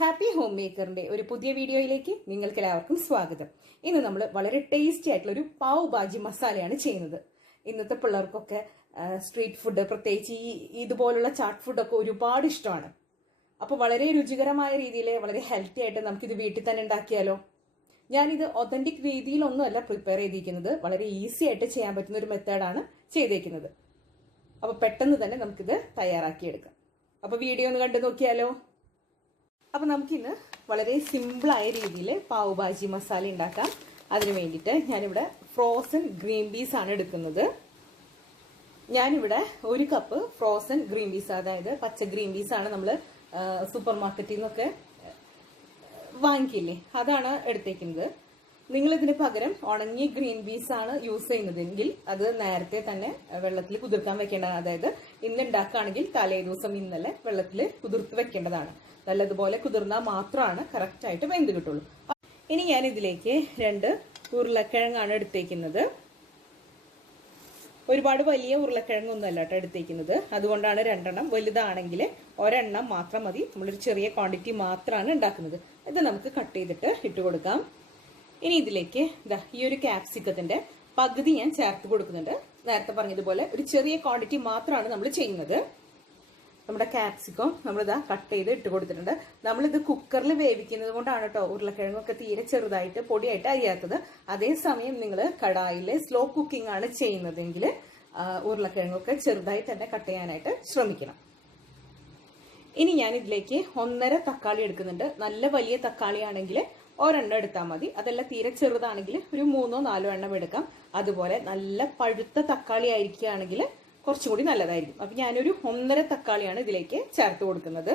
Happy home മേക്കറിന്റെ ഒരു പുതിയ വീഡിയോയിലേക്ക് നിങ്ങൾക്ക് എല്ലാവർക്കും സ്വാഗതം. ഇന്ന് നമ്മൾ വളരെ ടേസ്റ്റി ആയിട്ടുള്ള ഒരു പാവ് ഭാജി മസാലയാണ് ചെയ്യുന്നത്. ഇന്നത്തെ പിള്ളേർക്കൊക്കെ സ്ട്രീറ്റ് ഫുഡ്, പ്രത്യേകിച്ച് ഇതുപോലുള്ള ചാട്ട് ഫുഡൊക്കെ ഒരുപാട് ഇഷ്ടമാണ്. അപ്പോൾ വളരെ രുചികരമായ രീതിയിൽ വളരെ ഹെൽത്തി ആയിട്ട് നമുക്കിത് വീട്ടിൽ തന്നെ ഉണ്ടാക്കിയാലോ. ഞാനിത് ഒതന്റിക് രീതിയിലൊന്നുമല്ല പ്രിപ്പയർ ചെയ്തിരിക്കുന്നത്, വളരെ ഈസി ആയിട്ട് ചെയ്യാൻ പറ്റുന്ന ഒരു മെത്തേഡാണ് ചെയ്തേക്കുന്നത്. അപ്പോൾ പെട്ടെന്ന് തന്നെ നമുക്കിത് തയ്യാറാക്കിയെടുക്കാം. അപ്പോൾ വീഡിയോ ഒന്ന് കണ്ടു നോക്കിയാലോ. അപ്പോൾ നമുക്കിന്ന് വളരെ സിമ്പിളായ രീതിയിൽ പാവ് ഭാജി മസാല ഉണ്ടാക്കാം. അതിന് വേണ്ടിയിട്ട് ഞാനിവിടെ ഫ്രോസൺ ഗ്രീൻ പീസ് ആണ് എടുക്കുന്നത്. ഞാനിവിടെ 1 കപ്പ് ഫ്രോസൺ ഗ്രീൻ പീസ്, അതായത് പച്ച ഗ്രീൻ പീസ് ആണ് നമ്മൾ സൂപ്പർ മാർക്കറ്റിൽ നിന്നൊക്കെ വാങ്ങിക്കില്ലേ, അതാണ് എടുത്തേക്കുന്നത്. നിങ്ങളിതിന് പകരം ഉണങ്ങിയ ഗ്രീൻ പീസ് ആണ് യൂസ് ചെയ്യുന്നതെങ്കിൽ അത് നേരത്തെ തന്നെ വെള്ളത്തിൽ കുതിർക്കാൻ വെക്കേണ്ടതാണ്. അതായത് ഇന്ന് ഉണ്ടാക്കുകയാണെങ്കിൽ തലേ ദിവസം ഇന്നലെ വെള്ളത്തിൽ കുതിർത്ത് വെക്കേണ്ടതാണ്. നല്ലതുപോലെ കുതിർന്നാൽ മാത്രമാണ് കറക്റ്റായിട്ട് വെന്ത് കിട്ടുള്ളൂ. ഇനി ഞാൻ ഇതിലേക്ക് 2 ഉരുളക്കിഴങ്ങാണ് എടുത്തേക്കുന്നത്. ഒരുപാട് വലിയ ഉരുളക്കിഴങ്ങൊന്നുമല്ല കേട്ടോ എടുത്തേക്കുന്നത്, അതുകൊണ്ടാണ് 2 എണ്ണം. വലുതാണെങ്കിൽ 1 എണ്ണം മാത്രം മതി. നമ്മളൊരു ചെറിയ ക്വാണ്ടിറ്റി മാത്രമാണ് ഉണ്ടാക്കുന്നത്. ഇത് നമുക്ക് കട്ട് ചെയ്തിട്ട് ഇട്ട് കൊടുക്കാം. ഇനി ഇതിലേക്ക് ഈ ഒരു ക്യാപ്സിക്കത്തിന്റെ പകുതി ഞാൻ ചേർത്ത് കൊടുക്കുന്നുണ്ട്. നേരത്തെ പറഞ്ഞതുപോലെ ഒരു ചെറിയ ക്വാണ്ടിറ്റി മാത്രമാണ് നമ്മൾ ചെയ്യുന്നത്. നമ്മുടെ ക്യാപ്സിക്കം നമ്മളിതാ കട്ട് ചെയ്ത് ഇട്ട് കൊടുത്തിട്ടുണ്ട്. നമ്മളിത് കുക്കറിൽ വേവിക്കുന്നത് കൊണ്ടാണ് കേട്ടോ ഉരുളക്കിഴങ്ങൊക്കെ തീരെ ചെറുതായിട്ട് പൊടിയായിട്ട് അരിയാത്തത്. അതേസമയം നിങ്ങൾ കടായിൽ സ്ലോ കുക്കിംഗ് ആണ് ചെയ്യുന്നതെങ്കിൽ ഉരുളക്കിഴങ്ങൊക്കെ ചെറുതായി തന്നെ കട്ട് ചെയ്യാനായിട്ട് ശ്രമിക്കണം. ഇനി ഞാൻ ഇതിലേക്ക് 1.5 തക്കാളി എടുക്കുന്നുണ്ട്. നല്ല വലിയ തക്കാളി ആണെങ്കിൽ 1 എണ്ണം എടുത്താൽ മതി. അതല്ല തീരെ ചെറുതാണെങ്കിൽ ഒരു 3-4 എണ്ണം എടുക്കാം. അതുപോലെ നല്ല പഴുത്ത തക്കാളി ആയിരിക്കുകയാണെങ്കിൽ കുറച്ചുകൂടി നല്ലതായിരിക്കും. അപ്പൊ ഞാനൊരു 1.5 തക്കാളിയാണ് ഇതിലേക്ക് ചേർത്ത് കൊടുക്കുന്നത്.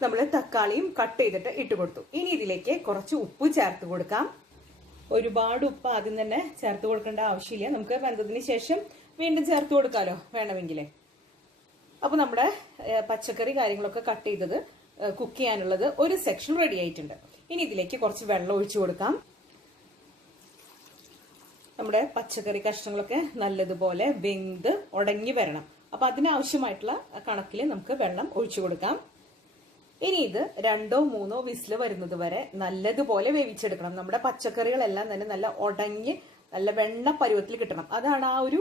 നമ്മൾ തക്കാളിയും കട്ട് ചെയ്തിട്ട് ഇട്ട് കൊടുത്തു. ഇനി ഇതിലേക്ക് കുറച്ച് ഉപ്പ് ചേർത്ത് കൊടുക്കാം. ഒരുപാട് ഉപ്പ് ആദ്യം തന്നെ ചേർത്ത് കൊടുക്കേണ്ട ആവശ്യമില്ല, നമുക്ക് വെന്തതിന് ശേഷം വീണ്ടും ചേർത്ത് കൊടുക്കാമല്ലോ വേണമെങ്കിൽ. അപ്പൊ നമ്മുടെ പച്ചക്കറി കാര്യങ്ങളൊക്കെ കട്ട് ചെയ്തത് കുക്ക് ചെയ്യാനുള്ളത് ഒരു സെക്ഷൻ റെഡി ആയിട്ടുണ്ട്. ഇനി ഇതിലേക്ക് കുറച്ച് വെള്ളം ഒഴിച്ചു കൊടുക്കാം. നമ്മുടെ പച്ചക്കറി കഷ്ണങ്ങളൊക്കെ നല്ലതുപോലെ വെന്ത് ഉടങ്ങി വരണം. അപ്പൊ അതിനാവശ്യമായിട്ടുള്ള കണക്കിൽ നമുക്ക് വെള്ളം ഒഴിച്ചു കൊടുക്കാം. ഇനി ഇത് 2-3 വിസിൽ വരുന്നത് വരെ നല്ലതുപോലെ വേവിച്ചെടുക്കണം. നമ്മുടെ പച്ചക്കറികളെല്ലാം തന്നെ നല്ല ഉടങ്ങി നല്ല വെണ്ണ പരുവത്തിൽ കിട്ടണം. അതാണ് ആ ഒരു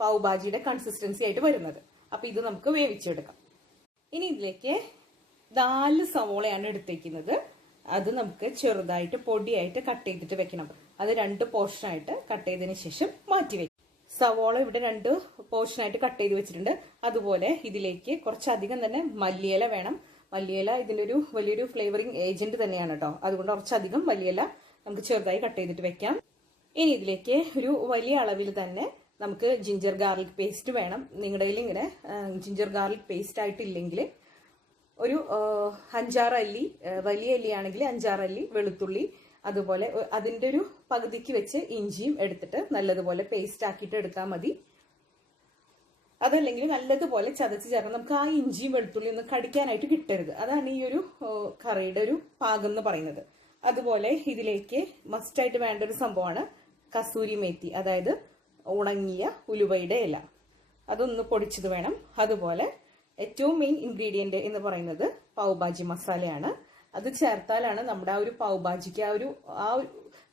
പാവ് ഭാജിയുടെ കൺസിസ്റ്റൻസി ആയിട്ട് വരുന്നത്. അപ്പൊ ഇത് നമുക്ക് വേവിച്ചെടുക്കാം. ഇനി ഇതിലേക്ക് 4 സവോളയാണ് എടുത്തേക്കുന്നത്. അത് നമുക്ക് ചെറുതായിട്ട് പൊടിയായിട്ട് കട്ട് ചെയ്തിട്ട് വെക്കണം. അത് 2 പോർഷനായിട്ട് കട്ട് ചെയ്തതിന് ശേഷം മാറ്റി വെക്കും. സവോള ഇവിടെ 2 പോർഷനായിട്ട് കട്ട് ചെയ്ത് വെച്ചിട്ടുണ്ട്. അതുപോലെ ഇതിലേക്ക് കുറച്ചധികം തന്നെ മല്ലിയില വേണം. മല്ലിയില ഇതിൻ്റെ ഒരു വലിയൊരു ഫ്ലേവറിങ് ഏജന്റ് തന്നെയാണ് കേട്ടോ. അതുകൊണ്ട് കുറച്ചധികം മല്ലിയില നമുക്ക് ചെറുതായി കട്ട് ചെയ്തിട്ട് വെക്കാം. ഇനി ഇതിലേക്ക് ഒരു വലിയ അളവിൽ തന്നെ നമുക്ക് ജിഞ്ചർ ഗാർലിക് പേസ്റ്റ് വേണം. നിങ്ങളുടെ കയ്യിൽ ഇങ്ങനെ ജിഞ്ചർ ഗാർലിക് പേസ്റ്റ് ആയിട്ടില്ലെങ്കിൽ ഒരു 5-6 അല്ലി, വലിയ അല്ലിയാണെങ്കിൽ 5-6 അല്ലി വെളുത്തുള്ളി, അതുപോലെ അതിൻ്റെ ഒരു പകുതിക്ക് വെച്ച് ഇഞ്ചിയും എടുത്തിട്ട് നല്ലതുപോലെ പേസ്റ്റ് ആക്കിയിട്ട് എടുത്താൽ മതി. അതല്ലെങ്കിൽ നല്ലതുപോലെ ചതച്ച് ചേർക്കണം. നമുക്ക് ആ ഇഞ്ചിയും വെളുത്തുള്ളിയും ഒന്നും കടിക്കാനായിട്ട് കിട്ടരുത്. അതാണ് ഈ ഒരു കറിയുടെ ഒരു പാകം എന്ന് പറയുന്നത്. അതുപോലെ ഇതിലേക്ക് മസ്റ്റായിട്ട് വേണ്ട ഒരു സംഭവമാണ് കസൂരി മേത്തി, അതായത് ഉണങ്ങിയ ഉലുവയുടെ ഇല. അതൊന്ന് പൊടിച്ചത് വേണം. അതുപോലെ ഏറ്റവും മെയിൻ ഇൻഗ്രീഡിയന്റ് എന്ന് പറയുന്നത് പാവ് ഭാജി മസാലയാണ്. അത് ചേർത്താലാണ് നമ്മുടെ ആ ഒരു പാവ് ഭാജിക്ക് ആ ഒരു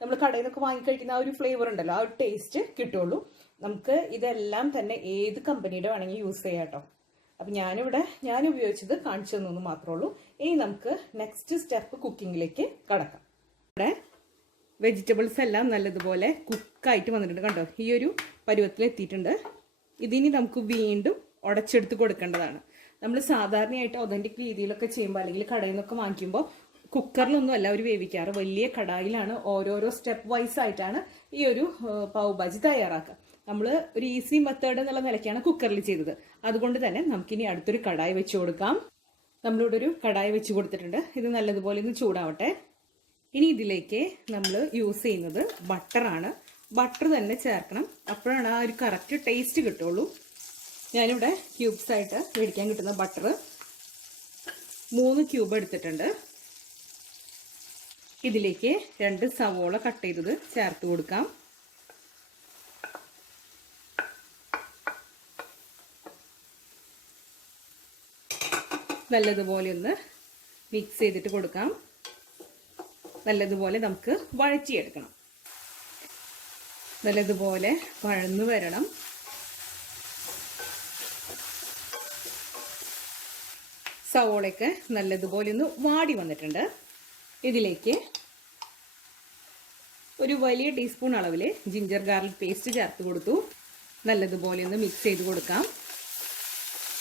നമ്മൾ കടയിൽ നിന്നൊക്കെ വാങ്ങിക്കഴിക്കുന്ന ആ ഒരു ഫ്ലേവർ ഉണ്ടല്ലോ, ആ ഒരു ടേസ്റ്റ് കിട്ടുള്ളൂ. നമുക്ക് ഇതെല്ലാം തന്നെ ഏത് കമ്പനിയുടെ വേണമെങ്കിൽ യൂസ് ചെയ്യാം കേട്ടോ. അപ്പൊ ഞാൻ ഉപയോഗിച്ചത് കാണിച്ചു തന്നു മാത്രമേ ഉള്ളൂ. ഇനി നമുക്ക് നെക്സ്റ്റ് സ്റ്റെപ്പ് കുക്കിങ്ങിലേക്ക് കടക്കാം. ഇവിടെ വെജിറ്റബിൾസ് എല്ലാം നല്ലതുപോലെ കുക്കായിട്ട് വന്നിട്ടുണ്ട് കണ്ടോ. ഈ ഒരു പരുവത്തിൽ എത്തിയിട്ടുണ്ട്. ഇതിനി നമുക്ക് വീണ്ടും ഉടച്ചെടുത്ത് കൊടുക്കേണ്ടതാണ്. നമ്മൾ സാധാരണയായിട്ട് ഒതന്റിക് രീതിയിലൊക്കെ ചെയ്യുമ്പോൾ അല്ലെങ്കിൽ കടയിൽ നിന്നൊക്കെ വാങ്ങിക്കുമ്പോൾ കുക്കറിലൊന്നും അല്ല അവർ വേവിക്കാറ്, വലിയ കടായിലാണ് ഓരോരോ സ്റ്റെപ്പ് വൈസ് ആയിട്ടാണ് ഈ ഒരു പാവ് ഭാജി തയ്യാറാക്കുക. നമ്മൾ ഒരു ഈസി മെത്തേഡ് എന്നുള്ള നിലയ്ക്കാണ് കുക്കറിൽ ചെയ്തത്. അതുകൊണ്ട് തന്നെ നമുക്കിനി അടുത്തൊരു കടായി വെച്ച് കൊടുക്കാം. നമ്മളിവിടെ ഒരു കടായി വെച്ച് കൊടുത്തിട്ടുണ്ട്. ഇത് നല്ലതുപോലെ ഒന്ന് ചൂടാവട്ടെ. ഇനി ഇതിലേക്ക് നമ്മൾ യൂസ് ചെയ്യുന്നത് ബട്ടറാണ്. ബട്ടർ തന്നെ ചേർക്കണം, അപ്പോഴാണ് ആ ഒരു കറക്റ്റ് ടേസ്റ്റ് കിട്ടുള്ളൂ. ഞാനിവിടെ ക്യൂബ്സ് ആയിട്ട് മേടിക്കാൻ കിട്ടുന്ന ബട്ടർ 3 ക്യൂബ് എടുത്തിട്ടുണ്ട്. ഇതിലേക്ക് 2 സവോള കട്ട് ചെയ്തത് ചേർത്ത് കൊടുക്കാം. നല്ലതുപോലെ ഒന്ന് മിക്സ് ചെയ്തിട്ട് കൊടുക്കാം. നല്ലതുപോലെ നമുക്ക് വഴറ്റിയെടുക്കണം. നല്ലതുപോലെ വഴന്നു വരണം. സവോളയൊക്കെ നല്ലതുപോലെ ഒന്ന് വാടി വന്നിട്ടുണ്ട്. ഇതിലേക്ക് ഒരു വലിയ ടീസ്പൂൺ അളവിൽ ജിഞ്ചർ ഗാർലിക് പേസ്റ്റ് ചേർത്ത് കൊടുത്തു. നല്ലതുപോലെ ഒന്ന് മിക്സ് ചെയ്ത് കൊടുക്കാം.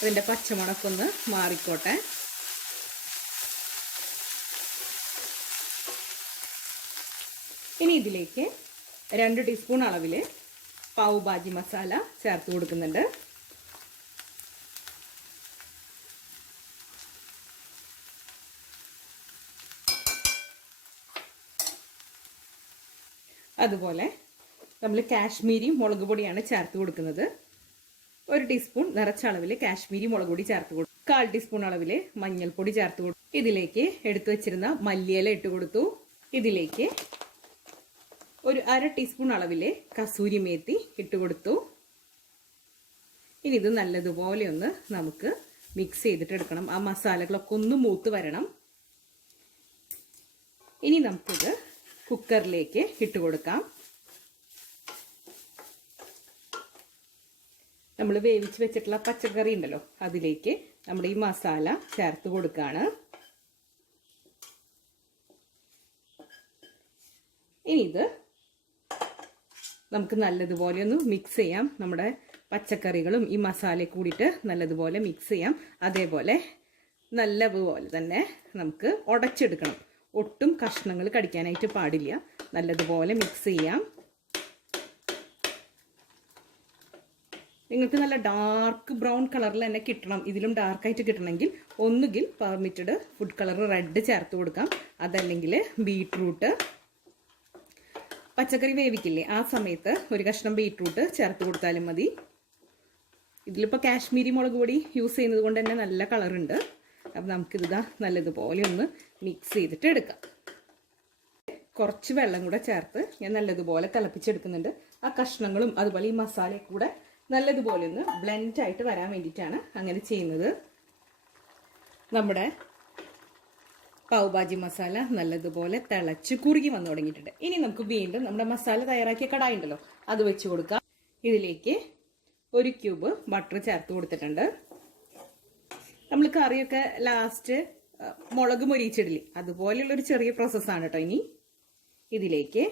അതിൻ്റെ പച്ചമണക്കൊന്ന് മാറിക്കോട്ടെ. ഇനി ഇതിലേക്ക് 2 ടീസ്പൂൺ അളവിൽ പാവ് ഭാജി മസാല ചേർത്ത് കൊടുക്കുന്നുണ്ട്. അതുപോലെ നമ്മൾ കാശ്മീരി മുളക് പൊടിയാണ് ചേർത്ത് കൊടുക്കുന്നത്. 1 ടീസ്പൂൺ നിറച്ച അളവിൽ കാശ്മീരി മുളക് പൊടി ചേർത്ത് കൊടുത്തു. 1/4 ടീസ്പൂൺ അളവിൽ മഞ്ഞൾപ്പൊടി ചേർത്ത് കൊടുത്തു. ഇതിലേക്ക് എടുത്തു വെച്ചിരുന്ന മല്ലിയില ഇട്ട് കൊടുത്തു. ഇതിലേക്ക് ഒരു 1/2 ടീസ്പൂൺ അളവിൽ കസൂരി മേത്തി ഇട്ട് കൊടുത്തു. ഇനി ഇത് നല്ലതുപോലെ ഒന്ന് നമുക്ക് മിക്സ് ചെയ്തിട്ട് എടുക്കണം. ആ മസാലകളൊക്കെ ഒന്ന് മൂത്ത് വരണം. ഇനി നമുക്കിത് കുക്കറിലേക്ക് ഇട്ട് കൊടുക്കാം. നമ്മൾ വേവിച്ച് വെച്ചിട്ടുള്ള പച്ചക്കറി ഉണ്ടല്ലോ, അതിലേക്ക് നമ്മുടെ ഈ മസാല ചേർത്ത് കൊടുക്കുകയാണ്. ഇനി ഇത് നമുക്ക് നല്ലതുപോലെ ഒന്ന് മിക്സ് ചെയ്യാം. നമ്മുടെ പച്ചക്കറികളും ഈ മസാലയും കൂടിയിട്ട് നല്ലതുപോലെ മിക്സ് ചെയ്യാം. അതേപോലെ നല്ലതുപോലെ തന്നെ നമുക്ക് ഉടച്ചെടുക്കണം. ഒട്ടും കഷ്ണങ്ങൾ കടിക്കാനായിട്ട് പാടില്ല. നല്ലതുപോലെ മിക്സ് ചെയ്യാം. നിങ്ങൾക്ക് നല്ല ഡാർക്ക് ബ്രൗൺ കളറിൽ തന്നെ കിട്ടണം. ഇതിലും ഡാർക്കായിട്ട് കിട്ടണമെങ്കിൽ ഒന്നുകിൽ പെർമിറ്റഡ് ഫുഡ് കളർ റെഡ് ചേർത്ത് കൊടുക്കാം. അതല്ലെങ്കിൽ ബീട്രൂട്ട്, പച്ചക്കറി വേവിക്കില്ലേ, ആ സമയത്ത് ഒരു കഷ്ണം ബീട്രൂട്ട് ചേർത്ത് കൊടുത്താലും മതി. ഇതിലിപ്പോൾ കാശ്മീരി മുളക് പൊടി യൂസ് ചെയ്യുന്നത് കൊണ്ട് തന്നെ നല്ല കളറുണ്ട്. അപ്പം നമുക്കിത് നല്ലതുപോലെ ഒന്ന് മിക്സ് ചെയ്തിട്ട് എടുക്കാം. കുറച്ച് വെള്ളം കൂടെ ചേർത്ത് ഞാൻ നല്ലതുപോലെ തിളപ്പിച്ചെടുക്കുന്നുണ്ട്. ആ കഷ്ണങ്ങളും അതുപോലെ ഈ മസാലയും കൂടെ നല്ലതുപോലെ ഒന്ന് ബ്ലെൻഡായിട്ട് വരാൻ വേണ്ടിയിട്ടാണ് അങ്ങനെ ചെയ്യുന്നത്. നമ്മുടെ പാവ് ഭാജി മസാല നല്ലതുപോലെ തിളച്ച് കുറുകി വന്നു തുടങ്ങിയിട്ടുണ്ട്. ഇനി നമുക്ക് വീണ്ടും നമ്മുടെ മസാല തയ്യാറാക്കിയ കടായി ഉണ്ടല്ലോ, അത് വെച്ച് കൊടുക്കാം. ഇതിലേക്ക് 1 ക്യൂബ് ബട്ടർ ചേർത്ത് കൊടുത്തിട്ടുണ്ട്. നമ്മൾ കറിയൊക്കെ ലാസ്റ്റ് മുളക് മൊരിയിച്ചിടില്ലേ, അതുപോലെയുള്ളൊരു ചെറിയ പ്രോസസ്സാണ് കേട്ടോ. ഇനി ഇതിലേക്ക്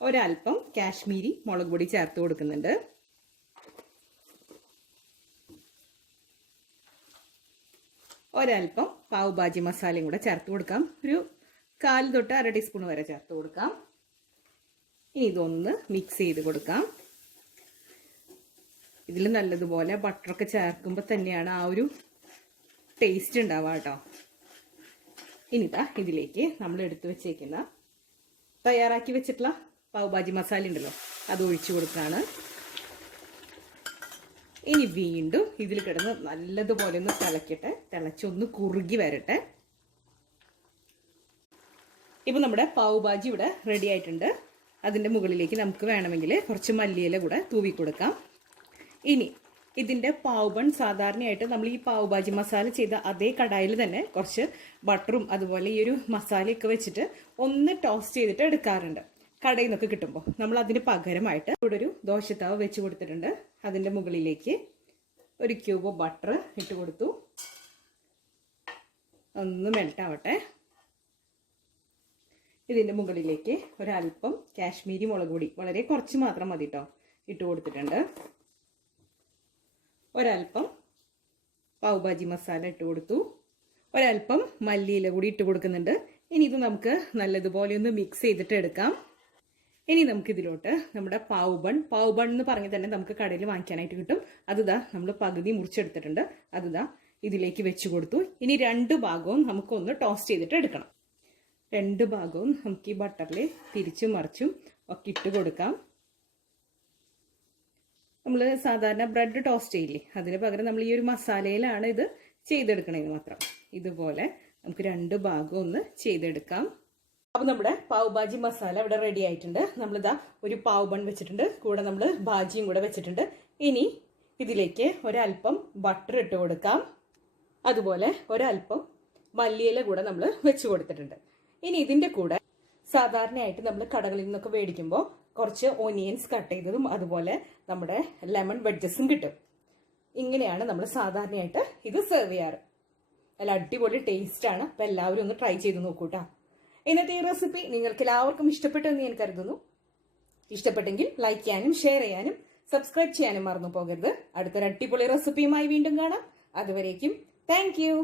ഒരൽപ്പം കാശ്മീരി മുളക് പൊടി ചേർത്ത് കൊടുക്കുന്നുണ്ട്. ഒരൽപ്പം പാവ് ഭാജി മസാലയും കൂടെ ചേർത്ത് കൊടുക്കാം. ഒരു 1/4 തൊട്ട് 1/2 ടീസ്പൂൺ വരെ ചേർത്ത് കൊടുക്കാം. ഇനി ഇതൊന്ന് മിക്സ് ചെയ്ത് കൊടുക്കാം. ഇതിൽ നല്ലതുപോലെ ബട്ടറൊക്കെ ചേർക്കുമ്പോൾ തന്നെയാണ് ആ ഒരു ടേസ്റ്റ് ഉണ്ടാവുക കേട്ടോ. ഇനിതാ ഇതിലേക്ക് നമ്മൾ എടുത്തു വെച്ചേക്കുന്ന തയ്യാറാക്കി വെച്ചിട്ടുള്ള പാവ് ഭാജി മസാല ഉണ്ടല്ലോ, അത് ഒഴിച്ചു കൊടുക്കുകയാണ്. ഇനി വീണ്ടും ഇതിൽ കിടന്ന് നല്ലതുപോലെ ഒന്ന് തിളക്കട്ടെ. തിളച്ചൊന്ന് കുറുകി വരട്ടെ. ഇപ്പം നമ്മുടെ പാവ് ഭാജി ഇവിടെ റെഡി ആയിട്ടുണ്ട്. അതിൻ്റെ മുകളിലേക്ക് നമുക്ക് വേണമെങ്കിൽ കുറച്ച് മല്ലിയില കൂടെ തൂവി കൊടുക്കാം. ഇനി ഇതിൻ്റെ പാവ് ബൺ സാധാരണയായിട്ട് നമ്മൾ ഈ പാവ് ഭാജി മസാല ചെയ്ത അതേ കടായിൽ തന്നെ കുറച്ച് ബട്ടറും അതുപോലെ ഈ ഒരു മസാലയൊക്കെ വെച്ചിട്ട് ഒന്ന് ടോസ്റ്റ് ചെയ്തിട്ട് എടുക്കാറുണ്ട് കടയിൽ നിന്നൊക്കെ കിട്ടുമ്പോൾ. നമ്മൾ അതിന് പകരമായിട്ട് ഇവിടെ ഒരു ദോശത്താവ് വെച്ച് കൊടുത്തിട്ടുണ്ട്. അതിൻ്റെ മുകളിലേക്ക് 1 ക്യൂബ് ബട്ടർ ഇട്ട് കൊടുത്തു. ഒന്ന് മെൽട്ടാവട്ടെ. ഇതിൻ്റെ മുകളിലേക്ക് ഒരൽപ്പം കാശ്മീരി മുളക് പൊടി, വളരെ കുറച്ച് മാത്രം മതി കേട്ടോ, ഇട്ട് കൊടുത്തിട്ടുണ്ട്. ഒരൽപ്പം പാവ് ഭാജി മസാല ഇട്ട് കൊടുത്തു. ഒരൽപ്പം മല്ലിയില കൂടി ഇട്ട് കൊടുക്കുന്നുണ്ട്. ഇനി ഇത് നമുക്ക് നല്ലതുപോലെ ഒന്ന് മിക്സ് ചെയ്തിട്ട് എടുക്കാം. ഇനി നമുക്കിതിലോട്ട് നമ്മുടെ പാവ് ബൺ എന്ന് പറഞ്ഞ് തന്നെ നമുക്ക് കടയിൽ വാങ്ങിക്കാനായിട്ട് കിട്ടും. അതിതാ നമ്മൾ പകുതി മുറിച്ചെടുത്തിട്ടുണ്ട്. അതിതാ ഇതിലേക്ക് വെച്ച് കൊടുത്തു. ഇനി 2 ഭാഗവും നമുക്കൊന്ന് ടോസ്റ്റ് ചെയ്തിട്ട് എടുക്കണം. 2 ഭാഗവും നമുക്ക് ഈ ബട്ടറിൽ തിരിച്ചും മറിച്ചും ഒക്കെ ഇട്ട് കൊടുക്കാം. നമ്മൾ സാധാരണ ബ്രെഡ് ടോസ്റ്റ് ചെയ്യില്ലേ, അതിന് പകരം നമ്മൾ ഈ ഒരു മസാലയിലാണ് ഇത് ചെയ്തെടുക്കണത് മാത്രം. ഇതുപോലെ നമുക്ക് 2 ഭാഗവും ഒന്ന് ചെയ്തെടുക്കാം. അപ്പോൾ നമ്മുടെ പാവ് ഭാജി മസാല ഇവിടെ റെഡി ആയിട്ടുണ്ട്. നമ്മളിതാ ഒരു പാവ് ബൺ വെച്ചിട്ടുണ്ട്, കൂടെ നമ്മൾ ഭാജിയും കൂടെ വെച്ചിട്ടുണ്ട്. ഇനി ഇതിലേക്ക് ഒരൽപ്പം ബട്ടർ ഇട്ട് കൊടുക്കാം. അതുപോലെ ഒരൽപ്പം മല്ലിയില കൂടെ നമ്മൾ വെച്ച് കൊടുത്തിട്ടുണ്ട്. ഇനി ഇതിന്റെ കൂടെ സാധാരണയായിട്ട് നമ്മൾ കടകളിൽ നിന്നൊക്കെ മേടിക്കുമ്പോൾ കുറച്ച് ഓനിയൻസ് കട്ട് ചെയ്തതും അതുപോലെ നമ്മുടെ ലെമൺ വെഡ്ജസും കിട്ടും. ഇങ്ങനെയാണ് നമ്മൾ സാധാരണയായിട്ട് ഇത് സെർവ് ചെയ്യാറ്. നല്ല അടിപൊളി ടേസ്റ്റ് ആണ്. അപ്പൊ എല്ലാവരും ഒന്ന് ട്രൈ ചെയ്ത് നോക്കൂട്ടാ. ഇന്നത്തെ ഈ റെസിപ്പി നിങ്ങൾക്ക് എല്ലാവർക്കും ഇഷ്ടപ്പെട്ടു എന്ന് ഞാൻ കരുതുന്നു. ഇഷ്ടപ്പെട്ടെങ്കിൽ ലൈക്ക് ചെയ്യാനും ഷെയർ ചെയ്യാനും സബ്സ്ക്രൈബ് ചെയ്യാനും മറന്നു പോകരുത്. അടുത്തൊരു അടിപൊളി റെസിപ്പിയുമായി വീണ്ടും കാണാം. അതുവരേക്കും താങ്ക് യു.